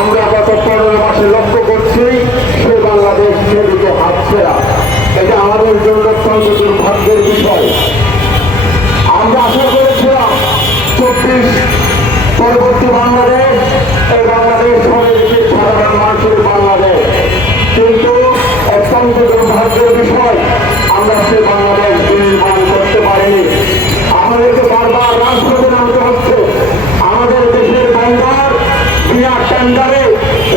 আমরা গত 15 মাসে লক্ষ্য করছি সে বাংলাদেশ সেদিকে হাতছেড়া। এটা আমাদের জন্য অত্যন্ত দুর্ভাগ্যের বিষয়। আমরা আশা করেছিলাম 24 পরবর্তী বাংলাদেশ, এই বাংলাদেশ হবে সাধারণ মানুষের বাংলাদেশ, কিন্তু অত্যন্ত দুর্ভাগ্যের বিষয় আমরা সে বাংলাদেশ নির্মাণ করতে পারিনি। আমাদেরকে বারবার রাজপথে নামতে হচ্ছে। আমাদের দেশের বন্দর বিনা টেন্ডারে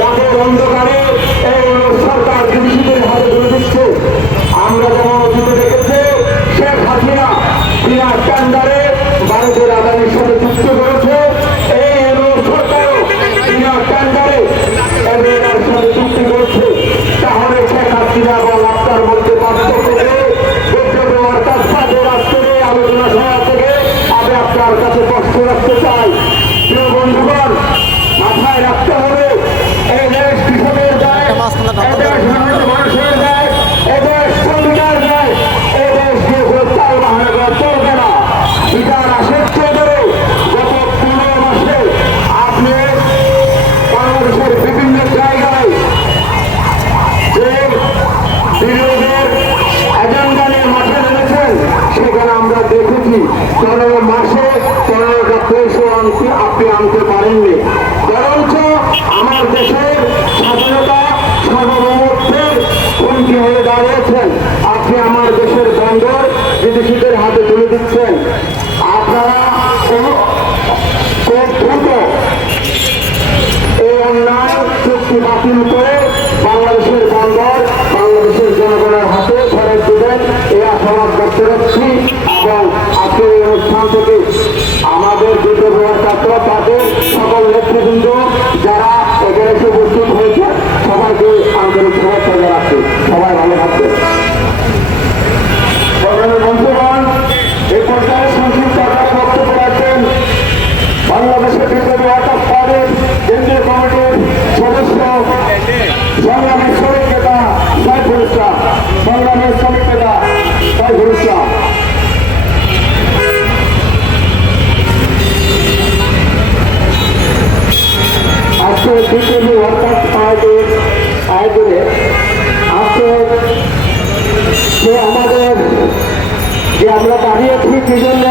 রাতের অন্ধকারে এই সরকার বিদেশিদের হাতে তুলে দিচ্ছে। আমরা যেমন অতীতে দেখেছি শেখ হাসিনা বিনা টেন্ডারে ভারতের আদানির সাথে চুক্তি করেছে, এই সরকারও বিনা টেন্ডারে আমেরিকার সাথে চুক্তি করছে। তাহলে শেখ হাসিনা এবং আপনার মধ্যে পার্থক্য আলোচনা সভা থেকে আমি আপনার কাছে প্রশ্ন রাখতে চাই। প্রিয় বন্ধুগণ, মাথায় রাখতে হবে এই দেশ কৃষকের দেয়, এই দেশ মানুষের দেয়, এই দেশ শ্রমিকের দেয়, এই দেশ দিয়ে কোনো চাল বাহানা করা চলবে না। বিচার আশেষ ধরে গত 15 মাসে আপনি বাংলাদেশের বিভিন্ন জায়গায় যে বিনিয়োগের এজেন্ডা নিয়ে মাঠে নেমেছেন, সেখানে আমরা দেখেছি 15 মাসে 15টা পয়সা আপনি আনতে পারেননি। বরঞ্চ আমার দেশের স্বাধীনতা সার্বভৌমত্বের হুমকি হয়ে দাঁড়িয়েছেন। আপনি আমার দেশের বন্দর বিদেশিদের হাতে তুলে দিচ্ছেন। আপনারা খুব দ্রুত এই অন্যায় চুক্তি বাতিল করে বাংলাদেশের বন্দর বাংলাদেশের জনগণের হাতে ফেরত দেবেন, এই আশাবাদ ব্যক্ত করছি। এবং আজকের এই অনুষ্ঠান থেকে আমাদের দুটো ছাত্র তাদের সকল নেতৃবৃন্দ যারা এখানে এসে উপস্থিত হয়েছে সবাইকে আন্তরিক শুভেচ্ছা জানাচ্ছি। সবাই ভালো থাকবে। বন্ধুগণ, এই পর্যায়ে সংক্ষিপ্ত আকারে বক্তব্য রাখছেন বাংলাদেশের বিপ্লবী ওয়াকাফ পার্টির কেন্দ্রীয় কমিটির সদস্য সংগ্রামী শ্রমিক নেতা সাইফুল ইসলাম। সংগ্রামী শ্রমিক নেতা সাইফুল ইসলাম। আজকে বিপ্লবী ওয়াকাফ পার্টির আয়োজনে আজকে যে আমাদের যে আমরা দাঁড়িয়েছি কি জন্য